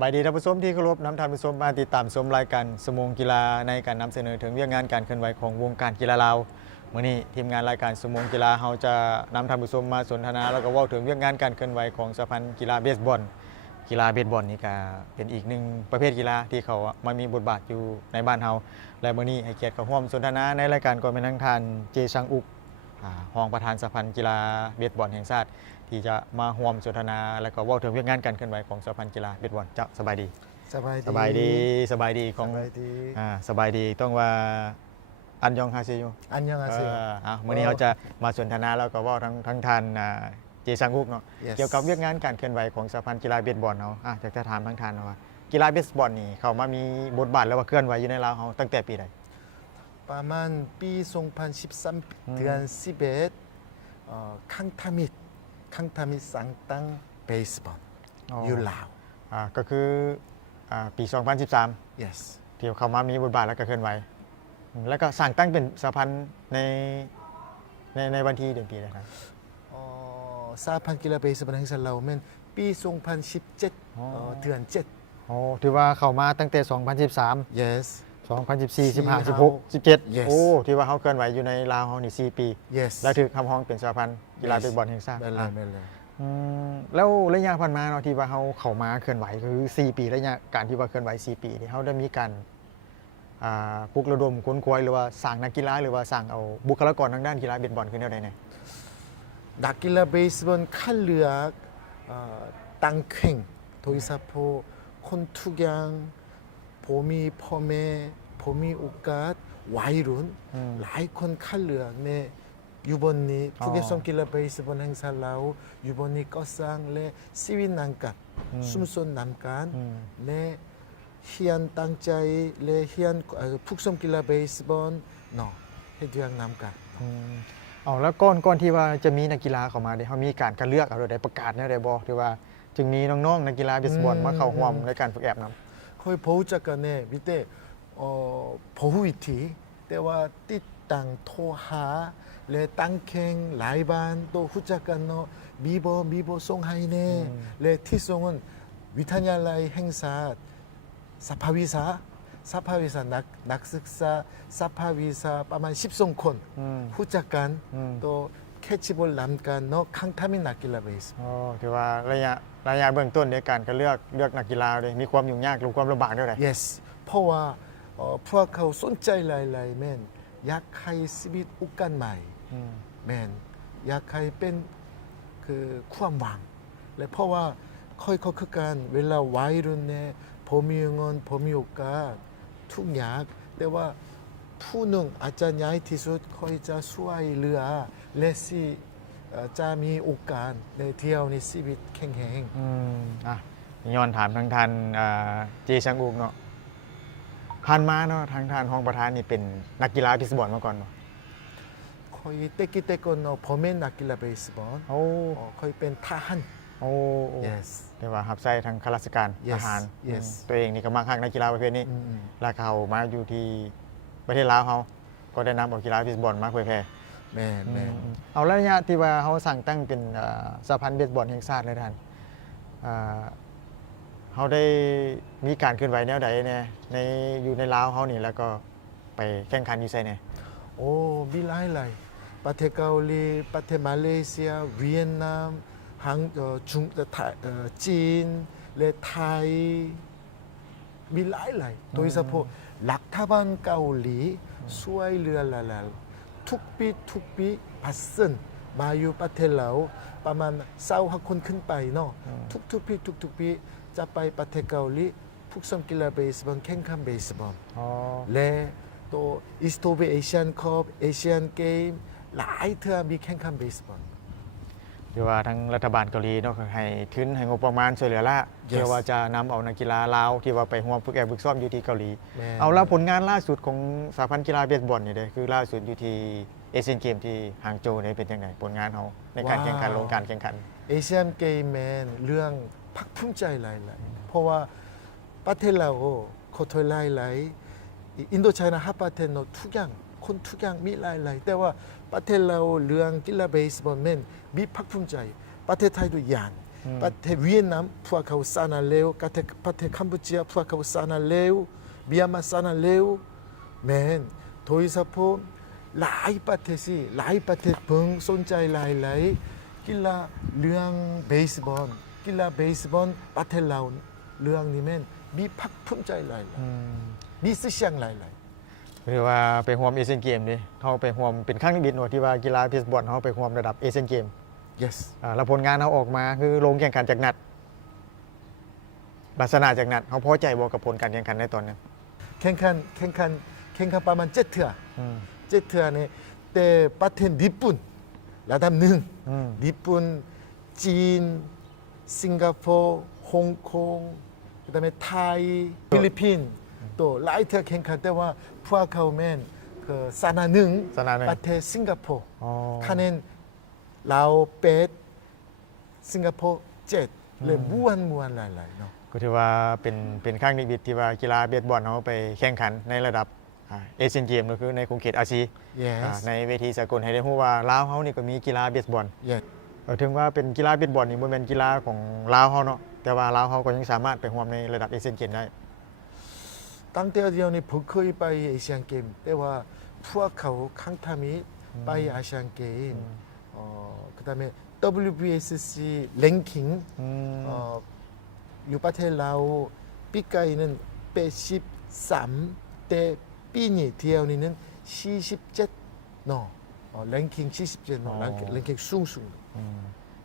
บายดีท่านผู้ชมที่เคารพน้ำท่านผู้ชมมาติดตามชมรายการสมงกีฬาในการนำเสนอถึงเรื่องงานการเคลื่อนไหวของวงการกีฬาลาวมื้อนี้ทีมงานรายการสมงกีฬาเราจะนำท่านผู้ชมมาสนทนาแล้วก็เว้าถึงเรื่องงานการเคลื่อนไหวของสหพันธ์กีฬาเบสบอลกีฬาเบสบอลนี่ก็เป็นอีกหนึ่งประเภทกีฬาที่เขามามีบทบาทอยู่ในบ้านเฮาและมื้อนี้ให้เกียรติเข้าร่วมสนทนาในรายการก็เป็นทางท่านเจชังอุกรองประธานสหพันธ์กีฬาเบสบอลแห่งชาติที่จะมาร่วมสนทนาและก็เว้าถึงเรื่องงานการเคลื่อนไหวของสหพันธ์กีฬาเบสบอลเจ้าสบายดีสบายดีสบายดีสบายดีของสบายดีต้องว่าอันยองฮาเซโยอันยังอาเซียเมื่อนี้เราจะมาสนทนาแล้วก็ว่าทั้งท่านเจซังฮุกเนาะ Yes เกี่ยวกับเรื่องงานการเคลื่อนไหวของสหพันธ์กีฬาเบสบอลเนาะจากจะถามทั้งท่านว่ากีฬาเบสบอลนี่เขามามีบทบาทแล้วว่าเคลื่อนไหวอยู่ในลาวเฮาตั้งแต่ปีใดประมาณปี2013เดือน11คังทามิสังตังเบสบอลอยู่ลาวก็คือปี 2013 yes ที่เขามามีบทบาทแล้วก็เคลื่อนไหวแล้วก็สั่งตั้งเป็นสหพันธ์ในวันที่เดือนปีใดครับสหพันธ์กีฬาเบสบอลแห่งชาติลาวแม่นปี2017เดือน7ถือว่าเข้ามาตั้งแต่ 2013 yes 2014 15 16 17 Yes ที่ว่าเขาเคลื่อนไหวอยู่ในลาวเฮานี่4 ปี yes แล้วถือคำฮ้องเป็นสหพันธ์กีฬาเบสบอลแห่งชาติแม่นเลยแล้วระยะผ่านมาเนาะที่ว่าเขาเข้ามาเคลื่อนไหวคือ4 ปีระยะการที่ว่าเคลื่อนไหว4 ปีที่เขาได้มีการปลุกระดมค้นคว้าหรือว่าสร้างนักกีฬาหรือว่าสร้างเอาบุคลากรทางด้านกีฬาเบสบอลขึ้นแนวใดเนี่ยนักกีฬาเบสบอลคัดเลือกตั้งแข่งโดยเฉพาะคนทุกอย่างผมมีพ่อแม่ผมมีโอกาสวัยรุ่นหลายคนคัดเลือกเนี่ยอยู่บนนี้ผู้เกี่ยวกับกีฬาเบสบอลแห่งชาติลาวอยู่บนนี้ก็สร้างและชีวิตนำกันชุมชนนำกันและเฮียนตั้งใจและเฮียนผู้ชมกีฬาเบสบอลเนาะให้เดือนนำกันแล้วก่อนที่ว่าจะมีนักกีฬาเข้ามาเนี่ยเขามีการคัดเลือกอะไรได้ประกาศเนี่ยได้บอกที่ว่าจึงมีน้องๆนักกีฬาเบสบอลมาเข้าร่วมในการฝึกแอบนำ거의 보호자간에 밑에 보호 위티 때와 띠땅 토하 레 땅캥 라이반 또 후자간노 미보 송하이네 레 티송은 위타냐라이 행사 사파위사 낙ศึกษา 사파위사 빠만 10송콘 후자간 또 캐치볼 남간 너 강타민 낙길라 베이스 ถือว่าระยะเบื้องต้นในการคัดเลือกนักกีฬาเลยมีความยุ่งยากหรือความลำบากด้วย yes เพราะว่าพวกเขาสนใจหลายๆแม่นอยากให้ชีวิตอุกันใหม่แม่นอยากให้เป็นคือความหวังและเพราะว่าค่อยคือการเวลาวัยรุ่นเนี่ยผมมีเงินผมมีโอกาสทุกอย่างแต่ว่าผู้หนึ่งอาจารย์ใหญ่ที่สุดคอยจะช่วยเหลือและสิจะมีโอกาสในเที่ยวในชีวิตแข็งแรงย้อนถามทางท่านเจชังอุกเนาะผ่านมาเนาะทางท่านรองประธานนี่เป็นนักกีฬาเบสบอลมาก่อนเนาะคอยเตกิเตกอนเนาะผมเป็นนักกีฬาเบสบอลคอยเป็นทหารyes เรียกว่ารับใช้ทางข้าราชการทหาร yes ตัวเองนี่ก็มาคักนักกีฬาประเภทนี้แล้วเขามาอยู่ที่ประเทศลาวเขาก็ได้นำเอากีฬาเบสบอลมาเผยแพร่แม่เอาระยะที่ว่าเขาสั่งตั้งเป็นสหพันธ์เบสบอลแห่งชาติเลยท่านเขาได้มีการเคลื่อนไหวแนวใดเนี่ยอยู่ในลาวเขานี่แล้วก็ไปแข่งขันอยู่ไสเนี่ยมีหลายประเทศเกาหลีประเทศมาเลเซียเวียดนามจีนและไทยมีหลายโดยเฉพาะรัฐบาลเกาหลีช่วยเหลือทุกปี%มาอยู่ประเทศเราประมาณ20คนขึ้นไปเนาะทุกปีจะไปประเทศเกาหลีผู้ชมกีฬาเบสบอลแข่งขันเบสบอลและตัวอีสโตเบเอเชียนคัพเอเชียนเกมหลายเทื่อมีแข่งขันเบสบอลที่ว่าทางรัฐบาลเกาหลีเนาะให้ทุนให้งบประมาณช่วยเหลือละเพื่อว่าจะนำเอานักกีฬาลาวที่ว่าไปร่วมฝึกซ้อมอยู่ที่เกาหลีเอาแล้วผลงานล่าสุดของสหพันธ์กีฬาเบสบอลนี่เด้คือล่าสุดอยู่ที่เอเชียนเกมที่ฮางโจวนี่เป็นยังไงผลงานเขาในการแข่งขันลงการแข่งขันเอเชียนเกมแมนเรื่องภาคภูมิใจหลายเพราะว่าประเทศเราเขาถอยหลายอินโดไชน่าฮับประเทศเนาะทุกอย่างคนทุกอย่างมีหลายแต่ว่าประเทศเราเรื่องกีฬาเบสบอลแมนมีภาคภูมิใจประเทศไทยด้วยยาน ประเทศเวียดนามพวกเขาสานาเลวประเทศกัมพูชาพวกเขาสานาเลวเมียนมาสานาเลวแมนโดยเฉพาะหลายประเทศสิหลายประเทศเพิ่งสนใจหลายๆกีฬาเรื่องเบสบอลกีฬาเบสบอลประเทศเราเรื่องนี้แมนมีพักภูมิใจหลายๆมีชื่อเสียงหลายๆ หรือว่าไปร่วมเอเชียนเกมดิเขาไปร่วมเป็นครั้งนิดหน่อยที่ว่ากีฬาเบสบอลเขาไปร่วมระดับเอเชียนเกม yes แล้วผลงานเขาออกมาคือลงแข่งขันจากนัดลักษณะจากนัดเขาพอใจบอกกับผลการแข่งขันในตอนนั้น แข่งขันประมาณ7 เทื่อ7 เทื่อเนี่ยแต่ประเทศญี่ปุ่นระดับหนึ่งญี่ปุ่นจีนสิงคโปร์ฮ่องกง그다음에ไทยฟิลิปปินส์ตัวหลายเทื่อแข่งขันแต่ว่าพวกเขาแม่นคือสนาหนึ่ง สนาหนึ่ง ประเทศสิงคโปร์ อ๋อ คะแนนเรา8สิงคโปร์7เลยม่วนหลายๆเนาะ ก็ถือว่าเป็นครั้งนิดที่ว่ากีฬาเบสบอลเขาไปแข่งขันในระดับเอเชียนเกมก็คือในกรุงเขตอาซี yes ในเวทีสากลให้ได้รู้ว่าลาวเขานี่ก็มีกีฬาเบสบอล yes ถึงว่าเป็นกีฬาเบสบอลนี่มันเป็นกีฬาของลาวเขาเนาะแต่ว่าลาวเขาก็ยังสามารถไปร่วมในระดับเอเชียนเกมได้ ตั้งแต่เดียวนี้ผมเคยไปเอเชียนเกมแต่ว่าพวกเขาครั้งทามิไปอาเซียนเกม그다음에 WBSC 랭킹อยู่ประเทศเราปีกายนั้น83แต่ปีนี้เที่ยวนี้นั้น47เนาะ랭킹 47เนาะ랭킹สูง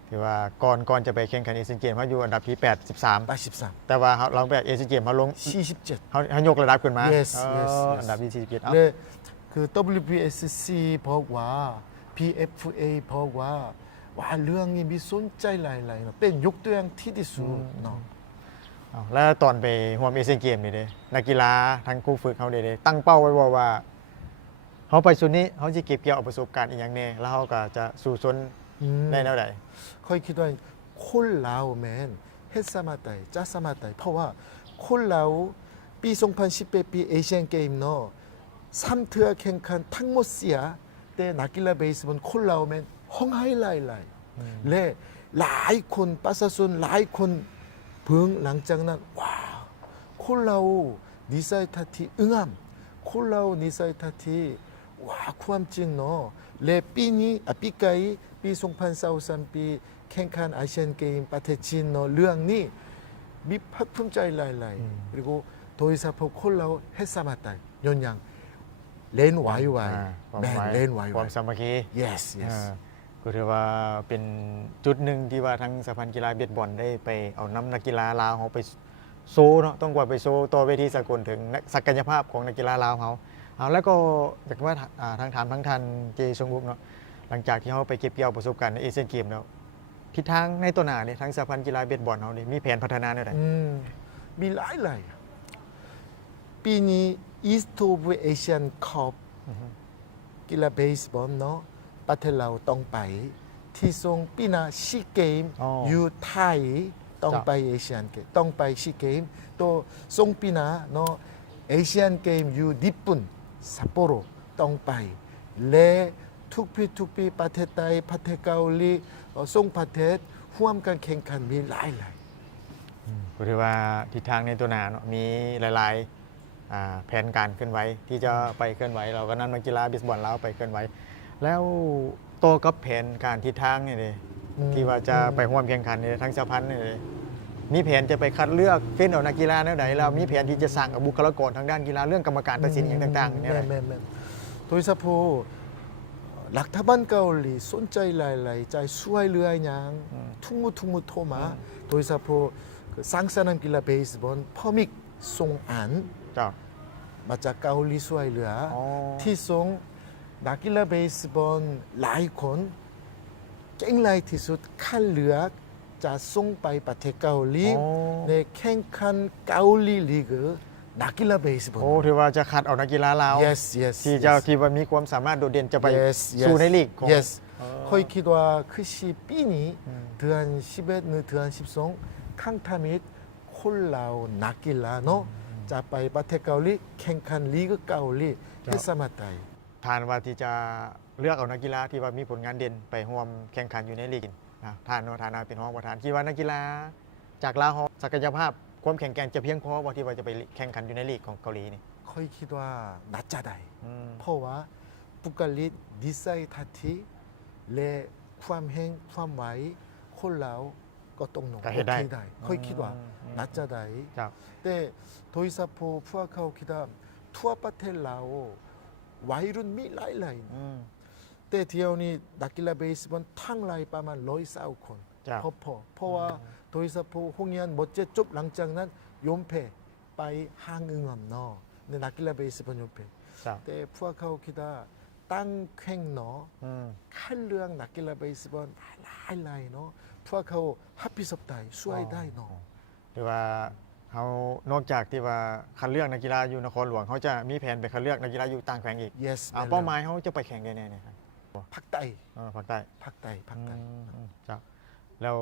ถือว่าก่อนจะไปแข่งขันเอเชียนเกมเขาอยู่อันดับที่83 83แต่ว่าเราไปเอเชียนเกมเขาลง 47เขายกระดับขึ้นมา yes อันดับที่47เอ้า และคือ WBSC บอกว่า PFA บอกว่าเรื่องนี้มีสนใจหลายๆเนาะเป็นยกตัวอย่างที่ดีสุดเนาะ แล้วตอนไปร่วมเอเชียนเกมนี่เด้นักกีฬาทั้งครูฝึกเขาเด้ตั้งเป้าไว้ว่าเขาไปสุดนี้เขาจะเก็บเกี่ยวประสบการณ์อีกอย่างแน่แล้วเขาก็จะสู่ชนได้แนวใด ค่อยคิดว่าคนเราแมนเฮ็ดสมาไตจะสมาไตเพราะว่าคนเราปี2018ปีเอเชียนเกมเนาะ3เทื่อแข่งขันทั้งหมดเสียแต่นักกีฬาเบสบอลคนเราแมนห้องไฮไลท์และหลายคนประชาชนหลายคนเพิ่งหลังจากนั้นว้าวคนเรานิสัยทัศน์ที่งามคนเรานิสัยทัศน์ที่ความจริงเนาะและปีนี้ปีกายปี2023ปีแข่งขันอาเซียนเกมประเทศจีนเนาะเรื่องนี้มีภาคภูมิใจหลายๆ그리고โดยเฉพาะคนเราเฮ็ดสมาไตย้อนหยังเล่นไหวแม่นเล่นไหว ความสามัคคี yes ก็ถือว่าเป็นจุดหนึ่งที่ว่าทั้งสหพันธ์กีฬาเบสบอลได้ไปเอาน้ำนักกีฬาลาวเขาไปโซเนาะต้องกว่าไปโซต่อเวทีสากลถึงศักยภาพของนักกีฬาลาวเขาแล้วก็อยากว่าทางถามทั้งทันเจชงบุกเนาะหลังจากที่เขาไปเก็บเกี่ยวประสบการณ์ในเอเชียนเกมแล้วทิศทางในตัวหน้าเนี่ยทั้งสหพันธ์กีฬาเบสบอลเขาเนี่ยมีแผนพัฒนาเนี่ยไหน มีหลายปีนี้ East of Asian Cup กีฬาเบสบอลเนาะประเทศเราต้องไปที่ทรงปีหน้าซีเกมอยู่ไทยต้องไปเอเชียนเกมต้องไปซีเกมตัวทรงปีหน้าเนาะเอเชียนเกมอยู่ญี่ปุ่นซัปโปโรต้องไปและทุกปีประเทศไทยประเทศเกาหลีทรงประเทศร่วมกันแข่งขันมีหลายก็ถือว่าทิศทางในตัวหน้าเนาะมีหลายแผนการเคลื่อนไหวที่จะไปเคลื่อนไหวเราก็นำนักกีฬาเบสบอลเราไปเคลื่อนไหวแล้วโตกับแผนการทิศทางนี่เลยที่ว่าจะไปร่วมแข่งขันในทั้งสหพันธ์นี่เลยมีแผนจะไปคัดเลือกเฟ้นเอานักกีฬาแนวไหนเรามีแผนที่จะสร้างบุคลากรทางด้านกีฬาเรื่องกรรมการตัดสินอย่างต่างๆเนี่ย แม่โดยเฉพาะรัฐบาลเกาหลีสนใจหลายๆใจช่วยเหลืออย่างทุกมุโทรมาโดยเฉพาะสร้างสนามกีฬาเบสบอลพอมิกส่งอันมาจากเกาหลีช่วยเหลือที่ส่งนักกีฬาเบสบอลหลายคนเก่งหลายที่สุดคัดเลือกจะส่งไปประเทศเกาหลีในแข่งขันเกาหลีลีกนักกีฬาเบสบอลถือว่าจะคัดเอานักกีฬาลาว yes ที่ว่ามีความสามารถโดดเด่นจะไปสู่ในลีกของ yes ค่อยคิดว่าคือปีนี้เดือน11หรือเดือน12ครั้งทามิดคนเรานักกีฬาเนาะจะไปประเทศเกาหลีแข่งขันลีกเกาหลีเพื่อสมัครใจทานว่าที่จะเลือกเอานักกีฬาที่ว่ามีผลงานเด่นไปร่วมแข่งขันอยู่ในลีก ท่านเนาะฐานะเป็นรองประธานคิดว่านักกีฬาจากลาวเขาศักยภาพความแข็งแกร่งจะเพียงพอบ่ที่ว่าจะไปแข่งขันอยู่ในลีกของเกาหลีนี่ ค่อยคิดว่าน่าจะได้ อืม เพราะว่าบุคลิกนิสัยทัศน์และความแห่งความไหวคนเราก็ต้องลง ก็เฮ็ดได้ โอเคได้ค่อยคิดว่าน่าจะได้ ครับ แต่โดยเฉพาะพวกเขาคิดว่าทั่วประเทศเราวัยรุ่นมีหลายๆ อืม แต่เที่ยวนี้นักกีฬาเบสบอลทั้งหลายประมาณ120 คน ครับ เพราะว่าโดยเฉพาะห้องเรียนหมดจะจบหลังจากนั้นยอมแพ้ไปห้างเงินเนาะในนักกีฬาเบสบอลยอมแพ้ ครับ แต่พวกเขาคิดว่าตั้งแข่งเนาะ อืม ขั้นเรื่องนักกีฬาเบสบอลหลายๆเนาะพวกเขาฮับพิสบได้ช่วยได้เนาะ หรือว่าเขานอกจากที่ว่าคัดเลือกนักกีฬาอยู่นครหลวงเขาจะมีแผนไปคัดเลือกนักกีฬาอยู่ต่างแขวงอีก yes เป้าหมายเขาจะไปแข่งได้แน่เนี่ยครับ ภาคใต้ ภาคใต้ ภาคใต้ภาคใต้ ครับแล้ว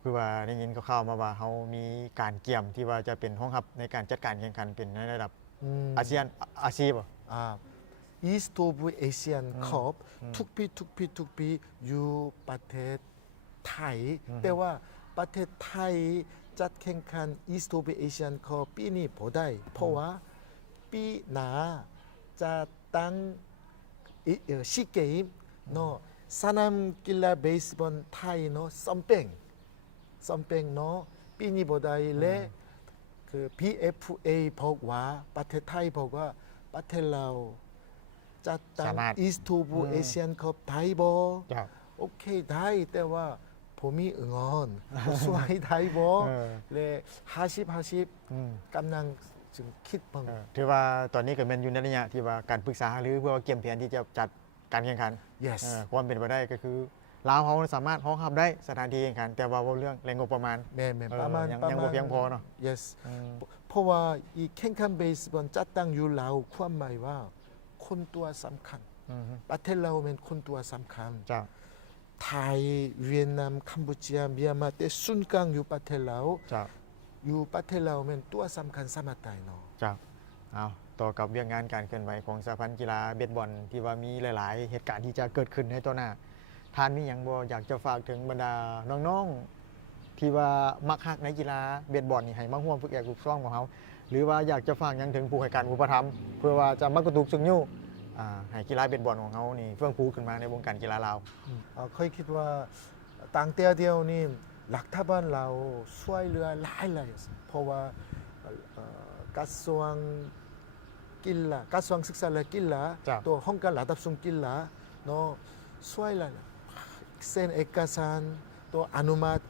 คือว่าได้ยินข่าวๆมาว่าเขามีการเกี่ยมที่ว่าจะเป็นห้องรับในการจัดการแข่งขันเป็นในระดับอาเซียนอาเซียนป่ะ East of Asian Cup ทุกปีอยู่ประเทศไทย แต่ว่าประเทศไทยจัดแข่งขัน East of Asian Cup ปีนี้พอได้ เพราะว่าปีหน้าจะตั้งซีเกมเนาะสนามกีฬาเบสบอลไทยเนาะซ้อมเป็นเนาะปีนี้พอได้และคือ PFA บอกว่าประเทศไทยบอกว่าประเทศเราจัดตั้ สาง มารถ East of Asian Cup ไทยบ่ ครับ โอเคได้แต่ว่าผมมีเงินช่วยได้บ่ เออ และ50กำลังจึงคิดเบิ่ง ถือว่าตอนนี้ก็เป็นอยู่ในระยะที่ว่าการปรึกษาหรือเพื่อว่าเกี่ยมแผนที่จะจัดการแข่งขัน yes ความเป็นไปได้ก็คือลาวเขาสามารถห้องรับได้สถานที่แข่งขัน แต่ว่าเรื่องแรงงบประมาณ แม่ประมาณ ยังบ่เพียงพอเนาะ yes เพราะว่าอีแข่งขันเบสบอลจัดตั้งอยู่ลาวความหมายว่าคนตัวสำคัญ ประเทศเราเป็นคนตัวสำคัญ เจ้า ไทยเวียดนามกัมพูชาเมียนมาแต่ศูนย์กลางอยู่ประเทศเรา เจ้า อยู่ประเทศเราเป็นตัวสำคัญสมัครได้เนาะ เจ้าเอาต่อกับเรื่องงานการเคลื่อนไหวของสหพันธ์กีฬาเบสบอลที่ว่ามีหลาย ๆ เหตุการณ์ที่จะเกิดขึ้นในตัวหน้าท่านมีอย่างบ่อยากจะฝากถึงบรรดาน้องๆที่ว่ามักฮักในกีฬาเบสบอลนี่ให้มาร่วมฝึกแอกฝึกซ้อมของเขาหรือว่าอยากจะฝากอย่างถึงผู้ให้การอุปถัมภ์เพื่อว่าจะมักกระตุกซึ่งยู่ให้กีฬาเบสบอลของเขานี่เฟื่องฟูขึ้นมาในวงการกีฬาลาว เคยคิดว่าต่างเตียเดียวนี่หลักทัพบ้านเราช่วยเหลือหลายเพราะว่ากระทรวงกีฬากระทรวงศึกษาและกีฬา ครับ ตัวห้องการระดับสูงกีฬาเนาะช่วยหลายเซ็นเอกสารตัวอนุมัติ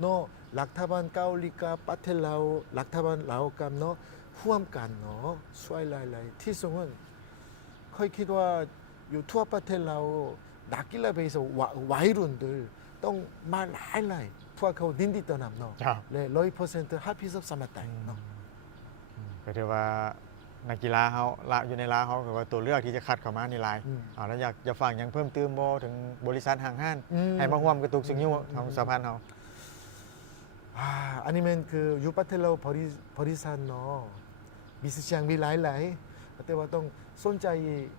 เนาะหลักทัพบ้านเกาหลีกับประเทศเราหลักทัพบ้านเรากับเนาะร่วมกันเนาะช่วยหลายที่สำคัญ ค่อยคิดว่าอยู่ทั่วประเทศเรานักกีฬาเบสบอลวัยรุ่นต้องมาหลายพวกเขาดินดีต้อนรับเนาะ ครับ และ100%ฮับพิซซับสมัครได้เนาะ ก็ถือว่านักกีฬาเขาละอยู่ในลาวเขาคือว่าตัวเลือกที่จะคัดเข้ามาในลายแล้วอยากจะฝากอย่างเพิ่มเติมบ่ถึงบริษัทห้างห้านให้มาร่วมกระตุกซึ่งยู่ของสหพันธ์เขา อันนี้มันคืออยู่ประเทศเราบริษัทเนาะมีสิ่งมีหลายแต่ว่าต้องสนใจ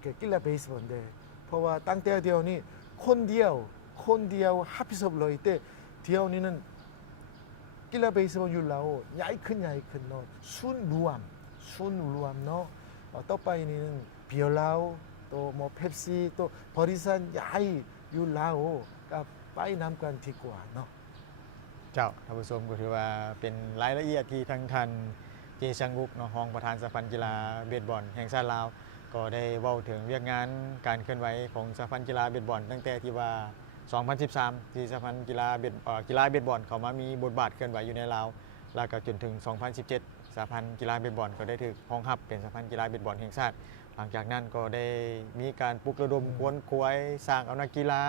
เกี่ยวกับกีฬาเบสบอลเด้เพราะว่าตั้งแต่เดียวนี้คนเดียวฮับพิซซับเลยแต่เดียวนี้นั่นกีฬาเบสบอลอยู่เราใหญ่ขึ้นเนาะศูนย์รวมเนาะต่อไปนี่นั่นเบียร์เราตัวหมอเป๊ปซี่ตัวบริษัทใหญ่อยู่เรากับไปนำกันดีกว่าเนาะ เจ้าท่านผู้ชมก็ถือว่าเป็นรายละเอียดที่ทั้งท่านเจชังกุกเนาะรองประธานสหพันธ์กีฬาเบสบอลแห่งชาติลาวก็ได้เว้าถึงเรื่องงานการเคลื่อนไหวของสหพันธ์กีฬาเบสบอลตั้งแต่ที่ว่า 2013 ที่สหพันธ์กีฬาเบสบอลเขามามีบทบาทเคลื่อนไหวอยู่ในลาวแล้วก็จนถึง 2017 สหพันธ์กีฬาเบสบอลก็ได้ถูกห้องรับเป็นสหพันธ์กีฬาเบสบอลแห่งชาติหลังจากนั้นก็ได้มีการปลุกระดมควนควยสร้างเอานักกีฬา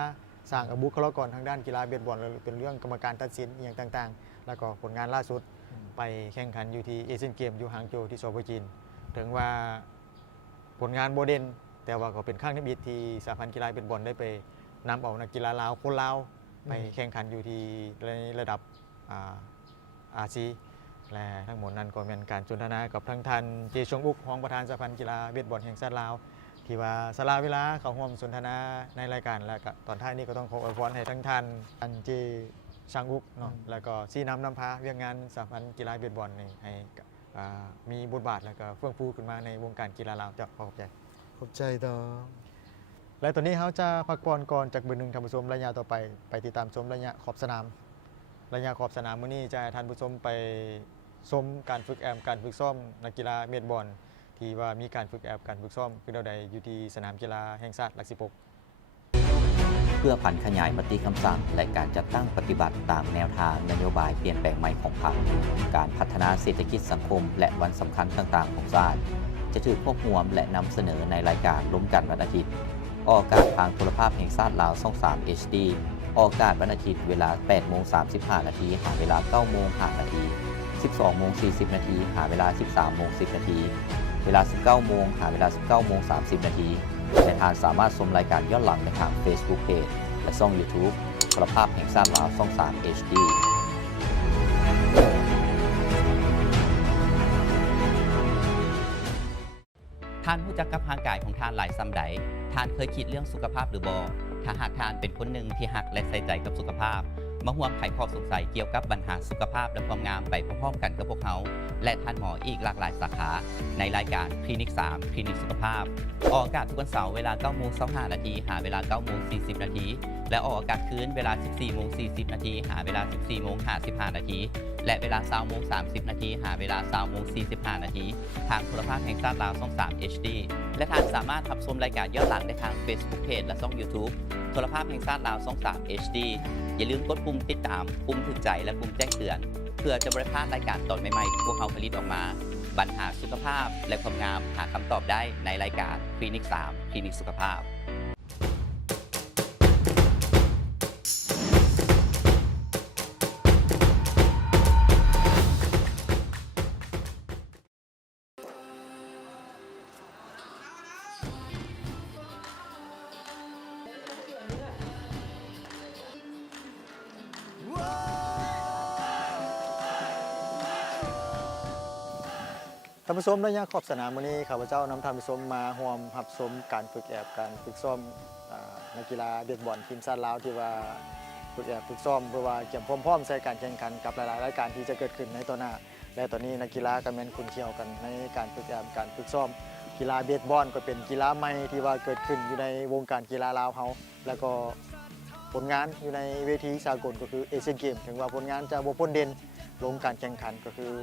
สร้างบุคลากรทางด้านกีฬาเบสบอลเป็นเรื่องกรรมการตัดสินอย่างต่างๆ แล้วก็ผลงานล่าสุดไปแข่งขันอยู่ที่เอเชียนเกมอยู่ฮางโจวที่โซลจีนถึงว่าผลงานโบเดนแต่ว่าก็เป็นข้างนิมิตที่สหพันธ์กีฬาเบสบอลได้ไปนำเอานักกีฬาลาวคนลาวไปแข่งขันอยู่ที่ระดับอาซีและทั้งหมดนั้นก็เป็นการสนทนากับทั้งท่านเจชงอุกรองประธานสหพันธ์กีฬาเบสบอลแห่งชาติลาวท ที่ว่าสละเวลาเข้าร่วมสนทนาในรายการแล้วก็ตอนท้ายนี้ก็ต้องขออวยพรให้ทั้งท่านอันเจช่างอุกเนาะแล้วก็ซีนำพาเวียงงานสหพันธ์กีฬาเบสบอลนี่ให้มีบทบาทแล้วก็เฟื่องฟูขึ้นมาในวงการกีฬาลาวจะขอบใจ ขอบใจดอ และตอนนี้เขาจะพักผ่อนก่อนจากเบอร์หนึ่งท่านผู้ชมระยะต่อไปติดตามชมระยะขอบสนามระยะขอบสนามมื้อนี้จะให้ท่านผู้ชมไปชมการฝึกแอมการฝึกซ้อมนักกีฬาเบสบอลที่ว่ามีการฝึกแอมการฝึกซ้อมคือเราใดอยู่ที่สนามกีฬาแห่งชาติหลักสิบหก เพื่อผันขยายมติคำสั่งและการจัดตั้งปฏิบัติตามแนวทางนโยบายเปลี่ยนแปลงใหม่ของพรรคการพัฒนาเศรษฐกิจสังคมและวันสำคัญต่างๆของชาติจะถูกควบรวมและนำเสนอในรายการล้มกันวันอาทิตย์ออกอากาศทางโทรภาพแห่งชาติลาวช่อง 3 HD ออกอากาศวันอาทิตย์เวลา 8:35 นาทีหาเวลา 9:05 นาที 12:40 นาทีหาเวลา 13:10 นาทีเวลา 19 โมงหาเวลา 19:30 นาทีและทานสามารถชมรายการย้อนหลังในทาง Facebook Page และช่อง YouTube โทรภาพแห่งชาติลาวช่อง 3 HD ท่านรู้จักกับร่างกายของท่านหลายซ้ำใดท่านเคยคิดเรื่องสุขภาพหรือบ่ถ้าหากท่านเป็นคนหนึ่งที่หักและใส่ใจกับสุขภาพมาห่วงไขข้อสงสัยเกี่ยวกับปัญหาสุขภาพและความงามไปพร้อมๆกันกับพวกเขาและท่านหมออีกหลากหลายสาขาในรายการคลินิก 3 คลินิกสุขภาพออกอากาศทุกวันเสาร์เวลา 9:25 นาทีหาเวลา 9:40 นาทีและออกอากาศคืนเวลา 14:40 นาทีหาเวลา 14:55 นาทีและเวลา 20:30 นาทีหาเวลา 20:45 นาทีทางโทรภาพแห่งชาติลาวช่อง 3 HD และท่านสามารถรับชมรายการย้อนหลังได้ทาง Facebook Page และช่อง YouTube โทรภาพแห่งชาติลาวช่อง 3 HD อย่าลืมกดปุ่มติดตามปุ่มถูกใจและปุ่มแจ้งเตือนเพื่อจะบริพลาดรายการตอนใหม่ๆที่พวกเขาผลิตออกมาปัญหาสุขภาพและความงามหาคำตอบได้ในรายการคลินิก 3 คลินิกสุขภาพ ท่านผู้ชมระยะขอบสนามมื้อนี้ข้าพเจ้านำท่านผู้ชมมาร่วมรับชมการฝึกแอบการฝึกซ้อมนักกีฬาเบสบอลทีมชาติลาวที่ว่าฝึกแอบฝึกซ้อมเพื่อว่าเตรียมพร้อมใส่การแข่งขันกับหลายๆรายการที่จะเกิดขึ้นในต่อหน้าและตอนนี้นักกีฬาก็แม่นคุ้นเคี่ยวกันในการฝึกแอบการฝึกซ้อมกีฬาเบสบอลก็เป็นกีฬาใหม่ที่ว่าเกิดขึ้นอยู่ในวงการกีฬาลาวเฮาแล้วก็ผลงานอยู่ในเวทีสากลก็คือเอเชียนเกมถึงว่าผลงานจะบ่พ้นเด่นลงการแข่งขันก็คือ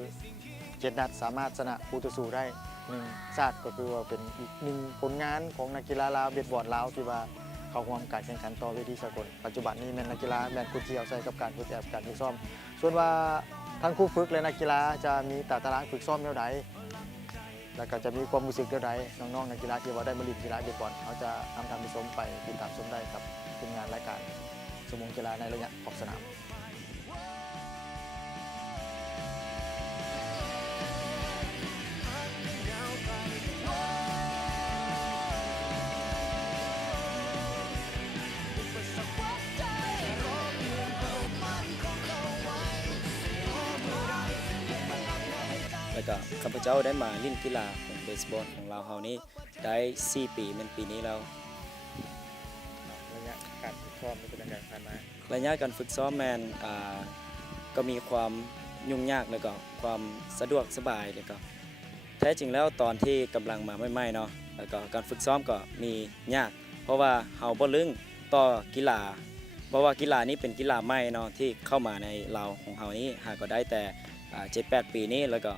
7 นัดสามารถชนะคู่ต่อสู้ได้1 ชาติก็คือว่าเป็นอีก1 ผลงานของนักกีฬาลาวเบสบอลลาวที่ว่าเข้าร่วมการแข่งขันต่อเวทีสากลปัจจุบันนี้แม่นนักกีฬาแม่นคุ้นเคี่ยวใส่กับการฝึกแอบการฝึกซ้อมส่วนว่าทั้งคู่ฝึกและนักกีฬาจะมีตารางฝึกซ้อมแนวใดแล้วก็จะมีความรู้สึกแนวใดน้องๆนักกีฬาที่ว่าได้มาเล่นกีฬาเบสบอลเขาจะนำทางไปชมไปติดตามชมได้กับทีมงานรายการชั่วโมงกีฬาในระยะขอบสนาม แล้วก็ข้าพเจ้าได้มาเล่นกีฬาของเบสบอลของเราวเฮานี้ได้4 ปีเป็นปีนี้แล้ว ระยะการฝึกซ้อมเป็นยังไงผ่านมา ระยะการฝึกซ้อมแมนก็มีความยุ่งยากแล้วก็ความสะดวกสบายแล้วก็แท้จริงแล้วตอนที่กำลังมาใหม่ๆเนาะแล้วก็การฝึกซ้อมก็มียาก เพราะว่าเฮาบ่ลึงต่อกีฬาเพราะว่ากีฬานี้เป็นกีฬาใหม่เนาะที่เข้ามาในเราวของเฮานี้หากก็ได้แต่7-8 ปีนี้แล้วก็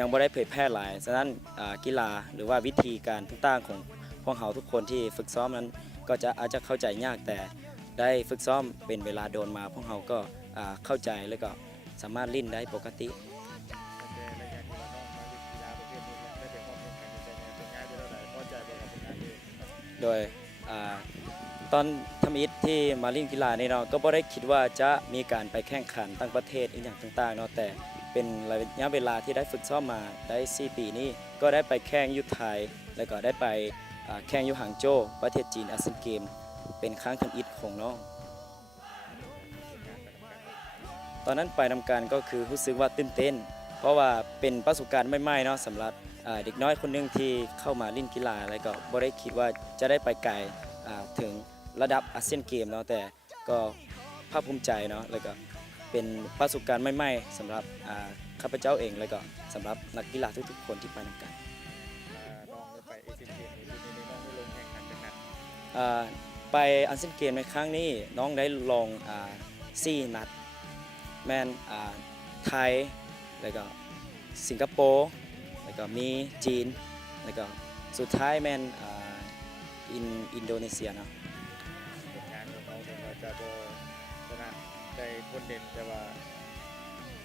ยังบ่ได้เผยแพร่หลายฉะนั้นกีฬาหรือว่าวิธีการต่างๆของพวกเฮาทุกคนที่ฝึกซ้อมนั้นก็จะอาจจะเข้าใจยากแต่ได้ฝึกซ้อมเป็นเวลาโดนมาพวกเฮาก็เข้าใจแล้วก็สามารถเล่นได้ปกติ โดยตอนทำอิฐที่มาเล่นกีฬานี่เนาะก็บ่ได้คิดว่าจะมีการไปแข่งขันต่างประเทศอีกอย่างต่างๆเนาะแต่เป็นระยะเวลาที่ได้ฝึกซ้อมมาได้4 ปีนี้ก็ได้ไปแข่งอยู่ไทยแล้วก็ได้ไปแข่งอยู่หางโจวประเทศจีนอาเซียนเกมเป็นครั้งทำอิฐของน้องตอนนั้นไปนำการก็คือรู้สึกว่าตื่นเต้นเพราะว่าเป็นประสบการณ์ใหม่ๆเนาะสำหรับ เด็กน้อยคนหนึงที่เข้ามาเล่นกีฬาแล้วก็บ่ได้คิดว่าจะได้ไปไกลถึงระดับอาเซียนเกมเนาะแต่ก็ภาคภูมิใจเนาะแล้วก็เป็นประสบการณ์ใหม่ๆสำหรับข้าพเจ้าเองแล้วก็สำหรับนักกีฬาทุกๆคนที่ไปนำกัน น้องได้ไปเอเชียนเกมในปีนี้น้องได้ลงแข่งขันจังนัด ไปอาเซียนเกมในครั้งนี้น้องได้ลง4 นัดแม่นไทยแล้วก็สิงคโปร์แล้วก็มีจีนแล้วก็สุดท้ายแม่นอินโดนีเซียเนาะ ผลงานของน้องถึงว่าจะบ่ชนะได้คนเด่นแต่ว่า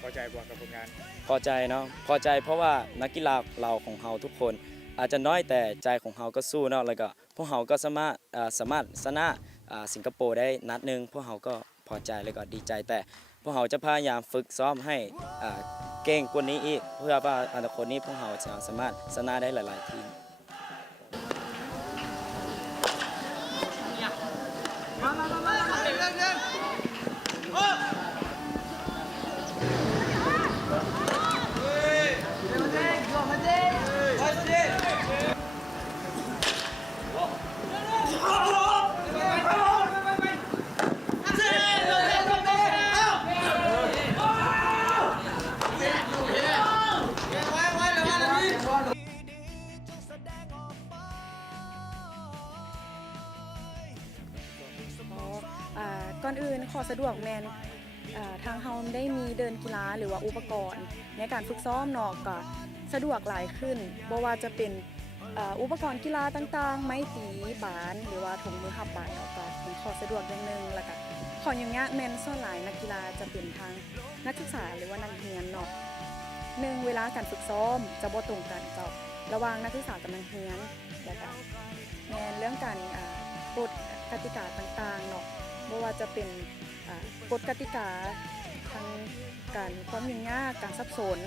พอใจบ่กับผลงาน พอใจเนาะพอใจเพราะว่านักกีฬาเราของเราทุกคนอาจจะน้อยแต่ใจของเราก็สู้เนาะแล้วก็พวกเราก็สามารถชนะสิงคโปร์ได้นัดหนึงพวกเราก็พอใจแล้วก็ดีใจแต่พวกเราจะพยายามฝึกซ้อมให้เก่งกว่านี้อีกเพื่อว่าอนาคตนี้พวกเราจะสามารถชนะได้หลายๆทีม ก่อนอื่นขอสะดวกแมนทางเฮาได้มีเดินกีฬาหรือว่าอุปกรณ์ในการฝึกซ้อมเนาะก็สะดวกหลายขึ้นบ่ว่าจะเป็นอุปกรณ์กีฬาต่างๆไม้ตีบานหรือว่าถุงมือหับบานเนาะก็เป็นข้อสะดวกอย่างหนึงแล้วก็ข้ออย่างเงี้ยแมนส่วนหลายนักกีฬาจะเป็นทางนักศึกษาหรือว่านักเรียนเนาะเวลาการฝึกซ้อมจะบ่ตรงกันเจ้าระหว่างนักศึกษากับนักเรียนแล้วก็แมนเรื่องการกฎกติกาต่างๆเนาะไม่ว่าจะเป็นกฎกติกาทางการความยุ่งยากการสับสน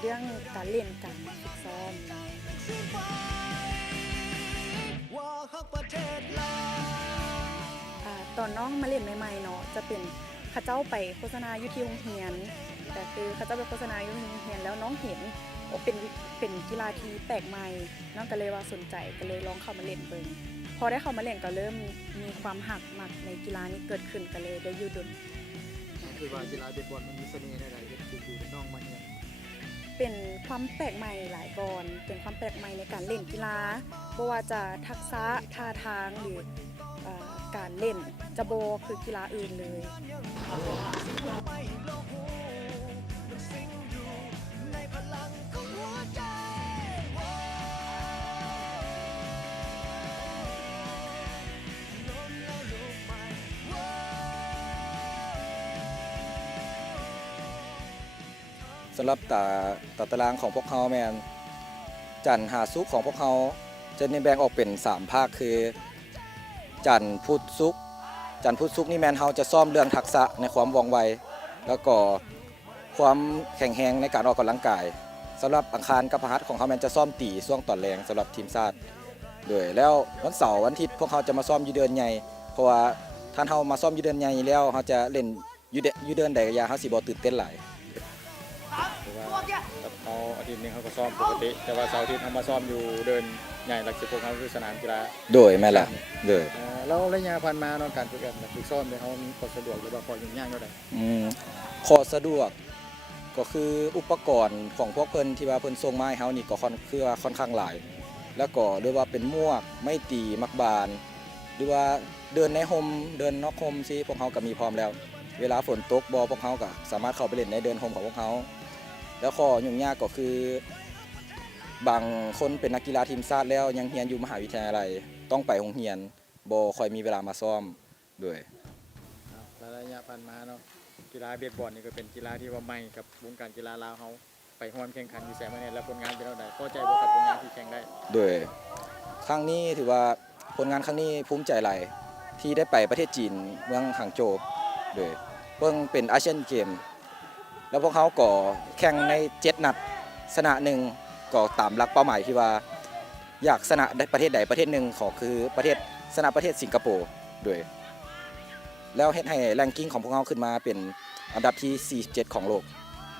เรื่องการเล่นการฝึกซ้อมตอนน้องมาเล่นใหม่ๆเนาะจะเป็นข้าเจ้าไปโฆษณาอยู่ที่โรงเรียนแต่คือข้าเจ้าไปโฆษณาอยู่ที่โรงเรียนแล้วน้องเห็นว่าเป็นกีฬาที่แปลกใหม่น้องก็เลยว่าสนใจก็เลยลองเข้ามาเล่นเบิ่งพอได้เข้ามาเล่นก็เริ่มมีความหักมักในกีฬานี้เกิดขึ้นก็เลยได้อยู่ดุล คือว่ากีฬาเบสบอลมันมีเสน่ห์อะไรที่ดึงดูดน้องมาเนี่ย เป็นความแปลกใหม่หลายบอลเป็นความแปลกใหม่ในการเล่นกีฬาบ่ว่าจะทักษะท่าทางหรือการเล่นจะโบคือกีฬาอื่นเลย สำหรับตารางของพวกเขาแมนจันทร์หาซุกของพวกเขาจะแบ่งออกเป็น3ภาคคือจันทร์พุธศุกร์จันทร์พุธศุกร์นี่แมนเขาจะซ่อมเรื่องทักษะในความว่องไวแล้วก็ความแข็งแรงในการออกกำลังกายสำหรับอังคารกับพฤหัสของเขาแมนจะซ่อมตีช่วงตอนแรงสำหรับทีมชาติด้วยแล้ววันเสาร์วันอาทิตย์พวกเขาจะมาซ่อมยูเดินใหญ่เพราะว่าท่านเขามาซ่อมยูเดินใหญ่แล้วเขาจะเล่นยูเดินใดก็ยาเขาสิบ่ตื่นเต้นหลาย หรือว่าเขาอาทิตย์หนึงเขาก็ซ้อมปกติแต่ว่าเสาร์อาทิตย์เขามาซ้อมอยู่เดินใหญ่หลักสิบพวกเขาคือสนามกีฬา โดยแม่นละโดย แล้วระยะผ่านมาเนาะการฝึกซ้อมเนี่ยเขามีความสะดวกหรือว่าความยุ่งยากเท่าใด ข้อสะดวกก็คืออุปกรณ์ของพวกเพิ่นที่ว่าเพิ่นส่งมาให้เฮานี่ก็ค่อนข้างหลาย แล้วก็ด้วยว่าเป็นหมวกไม่ตีมักบานหรือว่าเดินในโฮมเดินนอกโฮมสิพวกเขาก็มีพร้อมแล้ว เวลาฝนตกบ่พวกเขาก็สามารถเข้าไปเล่นในเดินโฮมของพวกเขาแล้วข้อยุ่งยากก็คือบางคนเป็นนักกีฬาทีมชาติแล้วยังเรียนอยู่มหาวิทยาลัยต้องไปโรงเรียนบ่ค่อยมีเวลามาซ้อมด้วย ระยะผ่านมาเนาะกีฬาเบสบอลนี่ก็เป็นกีฬาที่ว่าใหม่กับวงการกีฬาลาวเขาไปร่วมแข่งขันอยู่แสนมาเนี่ยแล้วผลงานเป็นเท่าใดพอใจบ่กับผลงานที่แข่งได้ โดยครั้งนี้ถือว่าผลงานครั้งนี้ภูมิใจหลายที่ได้ไปประเทศจีนเมืองหางโจวโดยเพิ่งเป็นอาเซียนเกมแล้วพวกเขาก็แข่งใน7 นัดชนะหนึ่งก็ตามหลักเป้าหมายที่ว่าอยากชนะได้ประเทศใดประเทศหนึ่งขอคือประเทศชนะประเทศสิงคโปร์โดยแล้วเฮ็ดให้แรงกิ้งของพวกเขาขึ้นมาเป็นอันดับที่47ของโลก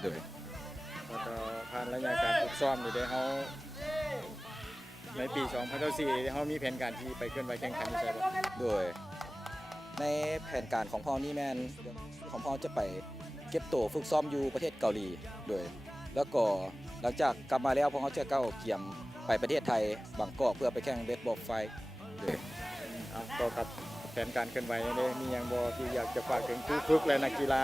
โดย แล้วก็ผ่าน ระยะการฝึกซ้อมนี่ได้เฮาในปี2024เฮามีแผนการที่ไปเคลื่อนไหวแข่งขันอยู่ไสบ่ โดยในแผนการของพ่อนี่แมนของพ่อจะไปเก็บตัวฝึกซ้อมอยู่ประเทศเกาหลีโดย แล้วก็หลังจากกลับมาแล้วพวกเขาจะก้าวเกี่ยมไปประเทศไทยบางกอกเพื่อไปแข่งเบสบอลไฟโดย เอาต่อครับแผนการเคลื่อนไหวนี่มีหยังบ่ที่อยากจะฝากถึงผู้ฝึกและนักกีฬา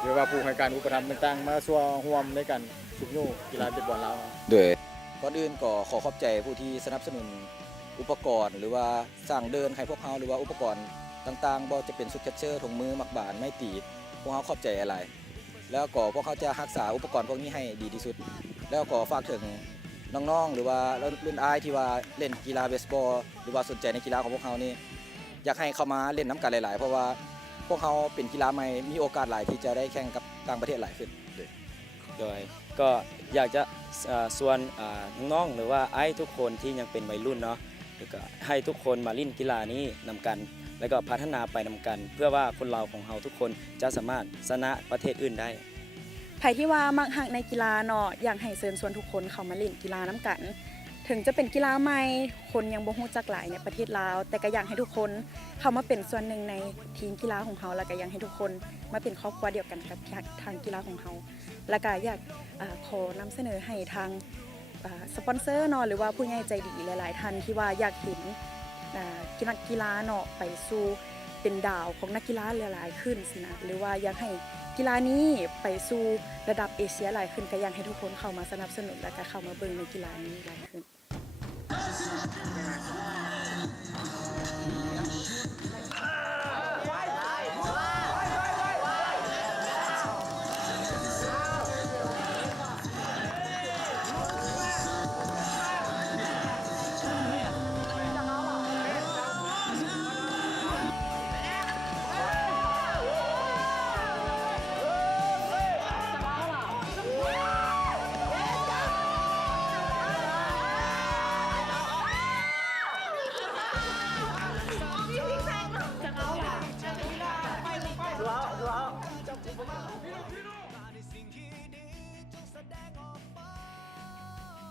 หรือว่าผู้ให้การอุปถัมภ์ต่างๆมาส่วนร่วมในการฝึกยูกีฬาเบสบอลลาว โดยก่อนอื่นก็ขอขอบใจผู้ที่สนับสนุนอุปกรณ์ หรือว่าสร้างเดินให้พวกเขาหรือว่าอุปกรณ์ต่างๆบ่จะเป็นชุดแคชเชอร์ถุงมือมักบานไม่ตีดพวกเขาขอบใจอะไร แล้วก็พวกเขาจะรักษาอุปกรณ์พวกนี้ให้ดีที่สุด แล้วก็ฝากถึงน้องๆหรือว่ารุ่นอายที่ว่าเล่นกีฬาเบสบอลหรือว่าสนใจในกีฬาของพวกเขานี่อยากให้เข้ามาเล่นน้ำกันหลายๆเพราะว่าพวกเขาเป็นกีฬาใหม่มีโอกาสหลายที่จะได้แข่งกับต่างประเทศหลายขึ้น โดยก็อยากจะชวนน้องๆหรือว่าไอ้ทุกคนที่ยังเป็นวัยรุ่นเนาะแล้วก็ให้ทุกคนมาเล่นกีฬานี้นำกัน แล้วก็พัฒนาไปนำกัน เพื่อว่าคนเราของเราทุกคนจะสามารถชนะประเทศอื่นได้ ไผที่ว่ามักฮักในกีฬาเนาะอยากให้เชิญชวนทุกคนเข้ามาเล่นกีฬาน้ำกัน ถึงจะเป็นกีฬาใหม่คนยังบ่ฮู้จักหลายในประเทศลาว แต่ก็อยากให้ทุกคนเข้ามาเป็นส่วนหนึ่งในทีมกีฬาของเราแล้วก็อยากให้ทุกคนมาเป็นครอบครัวเดียวกันกับทางกีฬาของเราแล้วก็อยากขอนำเสนอให้ทางสปอนเซอร์เนาะหรือว่าผู้ใหญ่ใจดีหลายๆท่านที่ว่าอยากเห็นนักกีฬาเนาะไปสู่เป็นดาวของนักกีฬาหลายๆขึ้นสินะหรือว่าอยากให้กีฬานี้ไปสู่ระดับเอเชียหลายขึ้นก็อยากให้ทุกคนเข้ามาสนับสนุนและก็เข้ามาเบิ่งในกีฬานี้หลายขึ้น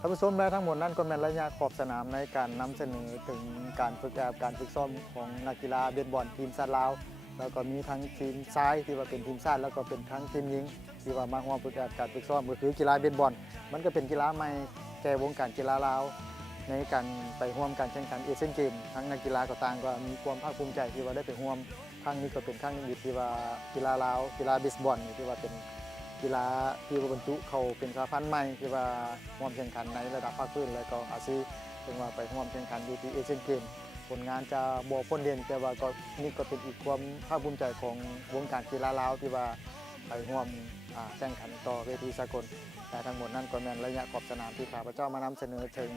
ท่านผู้ชมและทั้งหมดนั้นก็เป็นระยะขอบสนามในการนำเสนอถึงการฝึกการฝึกซ้อมของนักกีฬาเบสบอลทีมชาติลาวแล้วก็มีทั้งทีมชายที่ว่าเป็นทีมชาติแล้วก็เป็นทั้งทีมหญิงที่ว่ามาร่วมฝึกการฝึกซ้อมก็คือกีฬาเบสบอลมันก็เป็นกีฬาใหม่แก่วงการกีฬาลาวในการไปร่วมการแข่งขันเอเชียนเกมทั้งนักกีฬาก็ต่างก็มีความภาคภูมิใจที่ว่าได้ไปร่วมครั้งนี้ก็เป็นครั้งหนึงที่ว่ากีฬาลาวกีฬาเบสบอลที่ว่าเป็นกีฬาที่บรรจุเขาเป็นสาพันธ์ใหม่ที่ว่าร่วมแข่งขันในระดับภาคพื้นแล้วก็อาซีถึงว่าไปร่วมแข่งขันอยู่ที่เอเชียนเกมผลงานจะบ่พ้นเด่นแต่ว่าก็นี่ก็เป็นอีกความภาคภูมิใจของวงการกีฬาลาวที่ว่าไปร่วมแข่งขันต่อเวทีสากลแต่ทั้งหมดนั้นก็แม่นระยะขอบสนามที่ข้าพเจ้ามานำเสนอถึง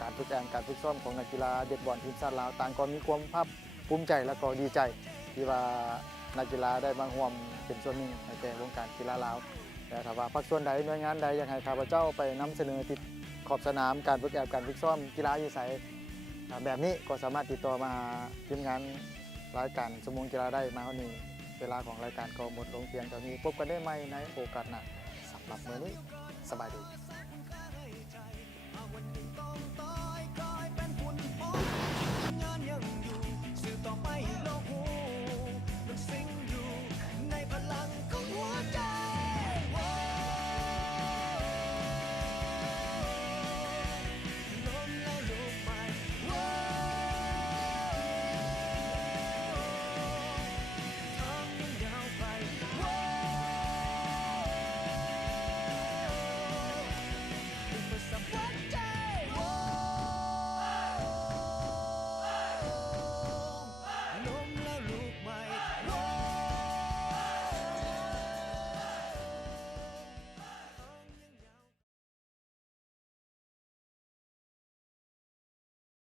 การฝึกการฝึกซ้อมของนักกีฬาเบสบอลทีมชาติลาวต่างก็มีความภาคภูมิใจและก็ดีใจที่ว่านักกีฬาได้มาร่วมเป็นส่วนหนึ่งในแก่วงการกีฬาลาวแต่ถ้าว่าภาคส่วนใดหน่วยงานใดอยากให้ข้าพเจ้าไปนำเสนอติดขอบสนามการฝึกการฝึกซ้อมกีฬาอยู่ไสแบบนี้ก็สามารถติดต่อมาทีมงานรายการสมงกีฬาได้มาเท่านี้เวลาของรายการก็หมดลงเพียงเท่านี้พบกันได้ใหม่ในโอกาสหน้าสำหรับมื้อนี้สบายดี